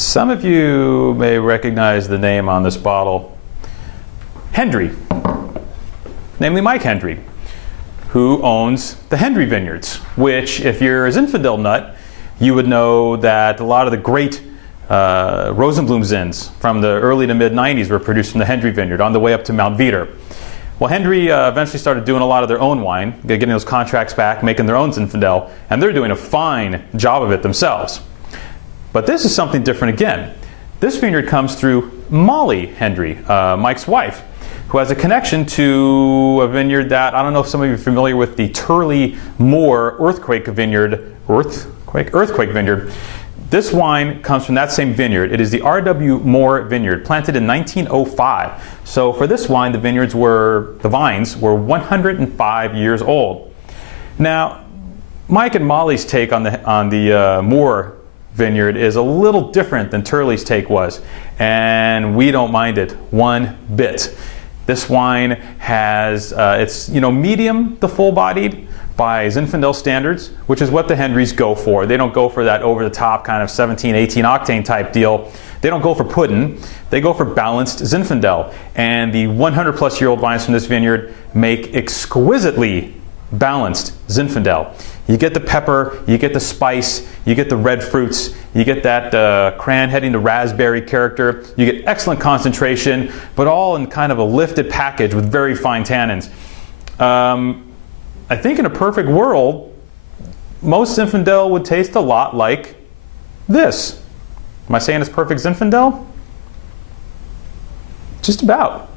Some of you may recognize the name on this bottle, Hendry, namely Mike Hendry, who owns the Hendry Vineyards, which, if you're a Zinfandel nut, you would know that a lot of the great Rosenblum Zins from the early to mid 90s were produced from the Hendry Vineyard on the way up to Mount Veeder. Well, Hendry eventually started doing a lot of their own wine, getting those contracts back, making their own Zinfandel, and they're doing a fine job of it themselves. But this is something different again. This vineyard comes through Molly Hendry, Mike's wife, who has a connection to a vineyard that, I don't know if some of you are familiar with, the Turley Moor Earthquake Vineyard. This wine comes from that same vineyard. It is the R.W. Moore Vineyard, planted in 1905. So for this wine, the vines were 105 years old. Now, Mike and Molly's take on the Moore Vineyard is a little different than Turley's take was, and we don't mind it one bit. This wine has, it's medium to full-bodied by Zinfandel standards, which is what the Hendrys go for. They don't go for that over-the-top kind of 17, 18 octane type deal. They don't go for pudding. They go for balanced Zinfandel. And the 100-plus-year-old vines from this vineyard make exquisitely balanced Zinfandel. You get the pepper, you get the spice, you get the red fruits, you get that cran heading to raspberry character, you get excellent concentration, but all in kind of a lifted package with very fine tannins. I think in a perfect world, most Zinfandel would taste a lot like this. Am I saying it's perfect Zinfandel? Just about.